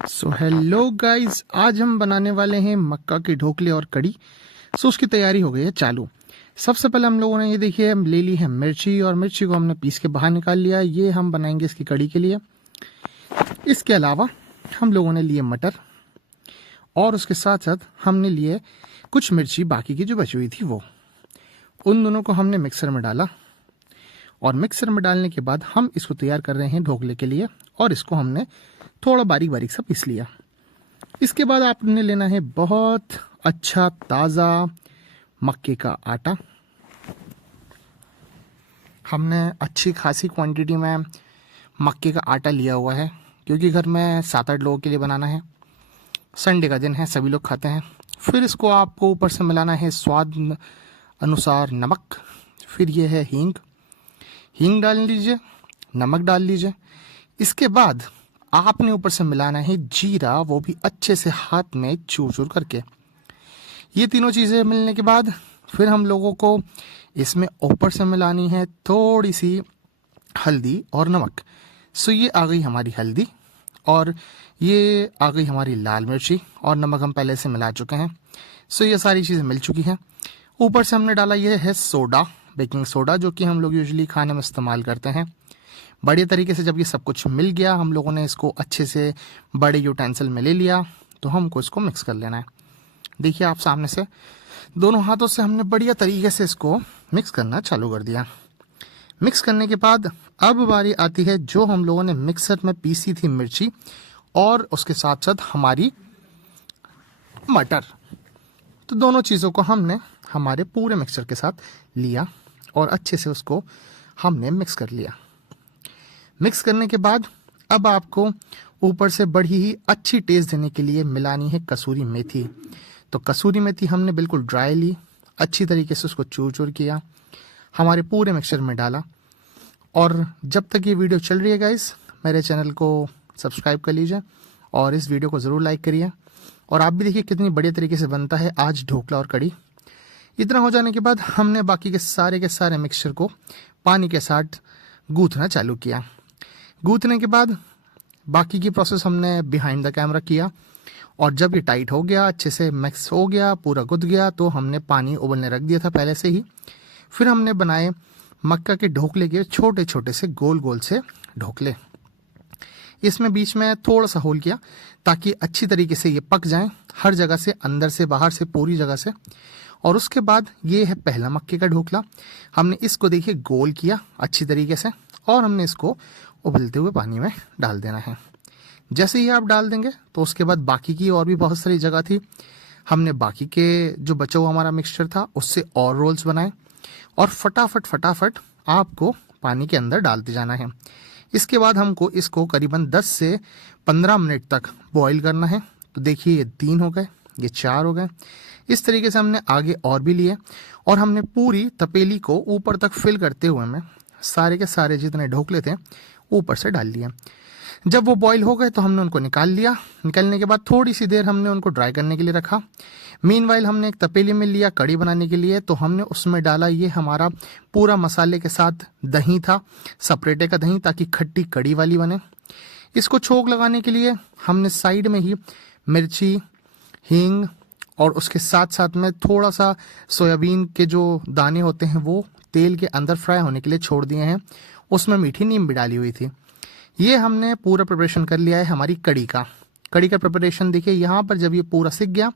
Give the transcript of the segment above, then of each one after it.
So hello guys, आज हम बनाने वाले हैं मक्का के ढोकले और कड़ी। सो उसकी तैयारी हो गई है चालू। सबसे पहले हम लोगों ने ये देखिए हम ले ली है मिर्ची, और मिर्ची को हमने पीस के बाहर निकाल लिया। ये हम बनाएंगे इसकी कड़ी के लिए। इसके अलावा हम लोगों ने लिए मटर, और उसके साथ साथ हमने लिए कुछ मिर्ची बाकी की जो बची हुई थी वो। उन दोनों को हमने मिक्सर में डाला, और मिक्सर में डालने के बाद हम इसको तैयार कर रहे हैं ढोकले के लिए। और इसको हमने थोड़ा बारीक बारीक सा पीस लिया। इसके बाद आपने लेना है बहुत अच्छा ताज़ा मक्के का आटा। हमने अच्छी खासी क्वांटिटी में मक्के का आटा लिया हुआ है, क्योंकि घर में 7-8 लोगों के लिए बनाना है। संडे का दिन है, सभी लोग खाते हैं। फिर इसको आपको ऊपर से मिलाना है स्वाद अनुसार नमक। फिर ये है हींग, हींग डाल लीजिए, नमक डाल लीजिए। इसके बाद आपने ऊपर से मिलाना है जीरा, वो भी अच्छे से हाथ में चूर चूर करके। ये तीनों चीज़ें मिलने के बाद फिर हम लोगों को इसमें ऊपर से मिलानी है थोड़ी सी हल्दी और नमक। सो ये आ गई हमारी हल्दी, और ये आ गई हमारी लाल मिर्ची, और नमक हम पहले से मिला चुके हैं। सो ये सारी चीज़ें मिल चुकी हैं। ऊपर से हमने डाला ये है सोडा, बेकिंग सोडा, जो कि हम लोग यूजुअली खाने में इस्तेमाल करते हैं। बढ़िया तरीके से जब ये सब कुछ मिल गया, हम लोगों ने इसको अच्छे से बड़े यूटेंसिल में ले लिया, तो हमको इसको मिक्स कर लेना है। देखिए आप सामने से दोनों हाथों से हमने बढ़िया तरीके से इसको मिक्स करना चालू कर दिया। मिक्स करने के बाद अब बारी आती है जो हम लोगों ने मिक्सर में पीसी थी मिर्ची, और उसके साथ साथ हमारी मटर। तो दोनों चीज़ों को हमने हमारे पूरे मिक्सर के साथ लिया, और अच्छे से उसको हमने मिक्स कर लिया। मिक्स करने के बाद अब आपको ऊपर से बड़ी ही अच्छी टेस्ट देने के लिए मिलानी है कसूरी मेथी। तो कसूरी मेथी हमने बिल्कुल ड्राई ली, अच्छी तरीके से उसको चूर चूर किया, हमारे पूरे मिक्सचर में डाला। और जब तक ये वीडियो चल रही है गाइस, मेरे चैनल को सब्सक्राइब कर लीजिए, और इस वीडियो को ज़रूर लाइक करिए। और आप भी देखिए कितनी बढ़िया तरीके से बनता है आज ढोकला और कड़ी। इतना हो जाने के बाद हमने बाकी के सारे मिक्सचर को पानी के साथ गूँथना चालू किया। गूँथने के बाद बाकी की प्रोसेस हमने बिहाइंड द कैमरा किया, और जब ये टाइट हो गया, अच्छे से मिक्स हो गया, पूरा गुथ गया, तो हमने पानी उबलने रख दिया था पहले से ही। फिर हमने बनाए मक्का के ढोकले के छोटे छोटे से गोल गोल से ढोकले। इसमें बीच में थोड़ा सा होल किया ताकि अच्छी तरीके से ये पक जाएं, हर जगह से, अंदर से बाहर से, पूरी जगह से। और उसके बाद ये है पहला मक्के का ढोकला। हमने इसको देखिए गोल किया अच्छी तरीके से, और हमने इसको उबलते हुए पानी में डाल देना है। जैसे ही आप डाल देंगे तो उसके बाद बाकी की और भी बहुत सारी जगह थी, हमने बाकी के जो बचा हुआ हमारा मिक्सचर था उससे और रोल्स बनाए, और फटाफट आपको पानी के अंदर डालते जाना है। इसके बाद हमको इसको करीबन 10 से 15 मिनट तक बॉईल करना है। तो देखिए ये 3 हो गए, ये 4 हो गए। इस तरीके से हमने आगे और भी लिए, और हमने पूरी तपेली को ऊपर तक फिल करते हुए में सारे के सारे जितने ढोकले थे ऊपर से डाल लिए। जब वो बॉईल हो गए तो हमने उनको निकाल लिया। निकालने के बाद थोड़ी सी देर हमने उनको ड्राई करने के लिए रखा। मीनवाइल हमने एक तपेली में लिया कड़ी बनाने के लिए, तो हमने उसमें डाला ये हमारा पूरा मसाले के साथ दही था, सेपरेटे का दही, ताकि खट्टी कड़ी वाली बने। इसको छोंक लगाने के लिए हमने साइड में ही मिर्ची, हींग, और उसके साथ साथ में थोड़ा सा सोयाबीन के जो दाने होते हैं वो तेल के अंदर फ्राई होने के लिए छोड़ दिए हैं। उसमें मीठी नीम भी डाली हुई थी। ये हमने पूरा प्रिपरेशन कर लिया है हमारी कड़ी का। कड़ी का प्रिपरेशन देखिए यहाँ पर, जब ये पूरा सिक गया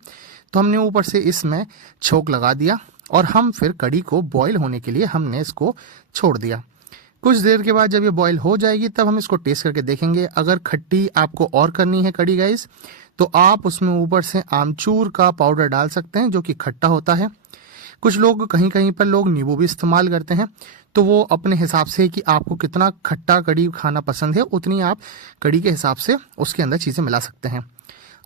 तो हमने ऊपर से इसमें छोंक लगा दिया, और हम फिर कड़ी को बॉईल होने के लिए हमने इसको छोड़ दिया। कुछ देर के बाद जब ये बॉईल हो जाएगी तब हम इसको टेस्ट करके देखेंगे। अगर खट्टी आपको और करनी है कड़ी गाइस, तो आप उसमें ऊपर से आमचूर का पाउडर डाल सकते हैं, जो कि खट्टा होता है। कुछ लोग कहीं कहीं पर लोग नींबू भी इस्तेमाल करते हैं। तो वो अपने हिसाब से कि आपको कितना खट्टा कड़ी खाना पसंद है, उतनी आप कड़ी के हिसाब से उसके अंदर चीज़ें मिला सकते हैं।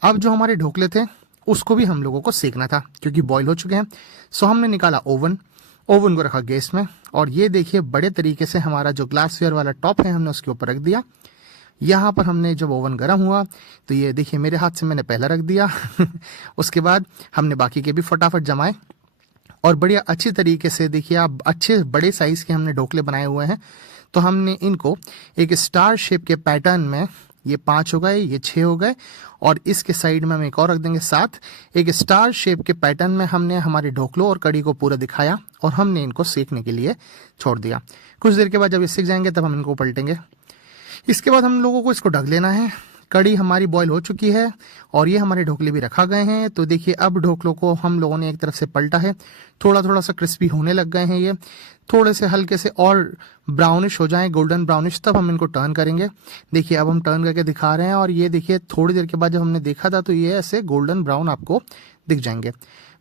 अब जो हमारे ढोकले थे उसको भी हम लोगों को सेकना था, क्योंकि बॉईल हो चुके हैं। सो हमने निकाला ओवन को रखा गैस में, और ये देखिए बड़े तरीके से हमारा जो ग्लासवेयर वाला टॉप है हमने उसके ऊपर रख दिया। यहाँ पर हमने जब ओवन गर्म हुआ तो ये देखिए मेरे हाथ से मैंने पहला रख दिया उसके बाद हमने बाकी के भी फटाफट जमाए, और बढ़िया अच्छी तरीके से देखिए आप, अच्छे बड़े साइज के हमने ढोकले बनाए हुए हैं। तो हमने इनको एक स्टार शेप के पैटर्न में ये 5 हो गए, ये 6 हो गए, और इसके साइड में हम एक और रख देंगे 7। एक स्टार शेप के पैटर्न में हमने हमारे ढोकलों और कड़ी को पूरा दिखाया और हमने इनको सेकने के लिए छोड़ दिया। कुछ देर के बाद जब ये सीख जाएंगे तब हम इनको पलटेंगे। इसके बाद हम लोगों को इसको ढक लेना है। कड़ी हमारी बॉईल हो चुकी है और ये हमारे ढोकले भी रखा गए हैं। तो देखिए अब ढोकलों को हम लोगों ने एक तरफ से पलटा है, थोड़ा थोड़ा सा क्रिस्पी होने लग गए हैं, ये थोड़े से हल्के से और ब्राउनिश हो जाएं, गोल्डन ब्राउनिश, तब हम इनको टर्न करेंगे। देखिए अब हम टर्न करके दिखा रहे हैं और ये देखिए थोड़ी देर के बाद जब हमने देखा था तो ये ऐसे गोल्डन ब्राउन आपको दिख जाएंगे।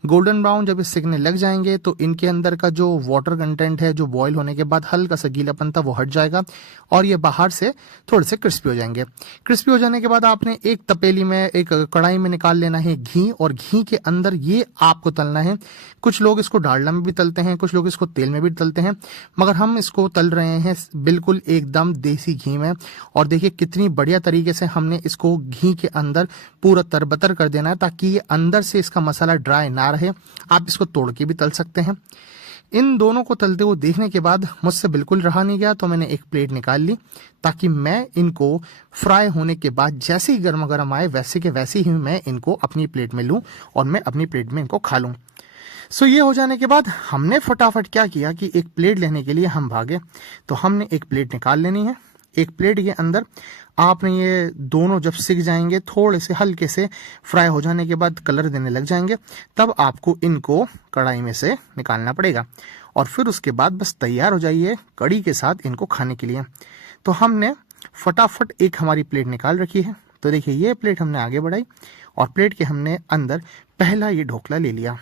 गोल्डन ब्राउन जब ये सिकने लग जाएंगे तो इनके अंदर का जो वाटर कंटेंट है, जो बॉईल होने के बाद हल्का सा गीलापन था, वो हट जाएगा और ये बाहर से थोड़े से क्रिस्पी हो जाएंगे। क्रिस्पी हो जाने के बाद आपने एक तपेली में, एक कढ़ाई में निकाल लेना है घी, और घी के अंदर ये आपको तलना है। कुछ लोग इसको डालडा में भी तलते हैं, कुछ लोग इसको तेल में भी तलते हैं, मगर हम इसको तल रहे हैं बिल्कुल एकदम देसी घी में। और देखिए कितनी बढ़िया तरीके से हमने इसको घी के अंदर पूरा तरबतर कर देना है ताकि ये अंदर से इसका मसाला ड्राई ना रहे। आप इसको तोड़ के भी तल सकते हैं। इन दोनों को तलते हुए देखने के बाद मुझसे बिल्कुल रहा नहीं गया, तो मैंने एक प्लेट निकाल ली ताकि मैं इनको फ्राई होने के बाद जैसे ही गर्मा गर्म आए वैसे के वैसे ही मैं इनको अपनी प्लेट में लूं और मैं अपनी प्लेट में इनको खा लूं। सो ये हो जाने के बाद हमने फटाफट क्या किया कि एक प्लेट लेने के लिए हम भागे। तो हमने एक प्लेट निकाल लेनी है। एक प्लेट के अंदर आपने ये दोनों जब सिक जाएंगे, थोड़े से हल्के से फ्राई हो जाने के बाद कलर देने लग जाएंगे, तब आपको इनको कढ़ाई में से निकालना पड़ेगा और फिर उसके बाद बस तैयार हो जाइए कड़ी के साथ इनको खाने के लिए। तो हमने फटाफट एक हमारी प्लेट निकाल रखी है। तो देखिए ये प्लेट हमने आगे बढ़ाई और प्लेट के हमने अंदर पहला ये ढोकला ले लिया।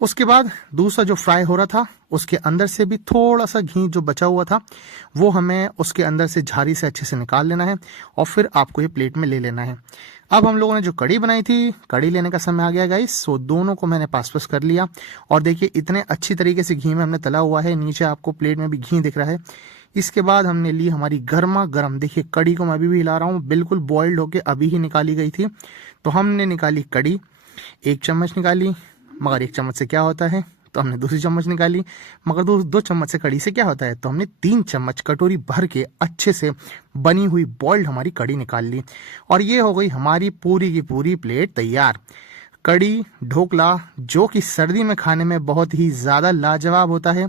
उसके बाद दूसरा जो फ्राई हो रहा था उसके अंदर से भी थोड़ा सा घी जो बचा हुआ था वो हमें उसके अंदर से झारी से अच्छे से निकाल लेना है और फिर आपको ये प्लेट में ले लेना है। अब हम लोगों ने जो कड़ी बनाई थी, कड़ी लेने का समय आ गया गाइस। सो दोनों को मैंने पास पास कर लिया और देखिए इतने अच्छी तरीके से घी में हमने तला हुआ है, नीचे आपको प्लेट में भी घी दिख रहा है। इसके बाद हमने ली हमारी गर्मा गर्म, देखिए कड़ी को मैं अभी भी हिला रहा हूँ, बिल्कुल बॉइल्ड होके अभी ही निकाली गई थी। तो हमने निकाली कड़ी, 1 चम्मच निकाली, मगर 1 चम्मच से क्या होता है, तो हमने दूसरी चम्मच निकाली, मगर 2 चम्मच से कड़ी से क्या होता है, तो हमने 3 चम्मच कटोरी भर के अच्छे से बनी हुई बॉइल्ड हमारी कड़ी निकाल ली। और ये हो गई हमारी पूरी की पूरी प्लेट तैयार। कड़ी ढोकला जो कि सर्दी में खाने में बहुत ही ज़्यादा लाजवाब होता है।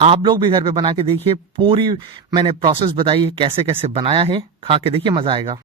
आप लोग भी घर पे बना के देखिए, पूरी मैंने प्रोसेस बताई है कैसे कैसे बनाया है, खा के देखिए मज़ा आएगा।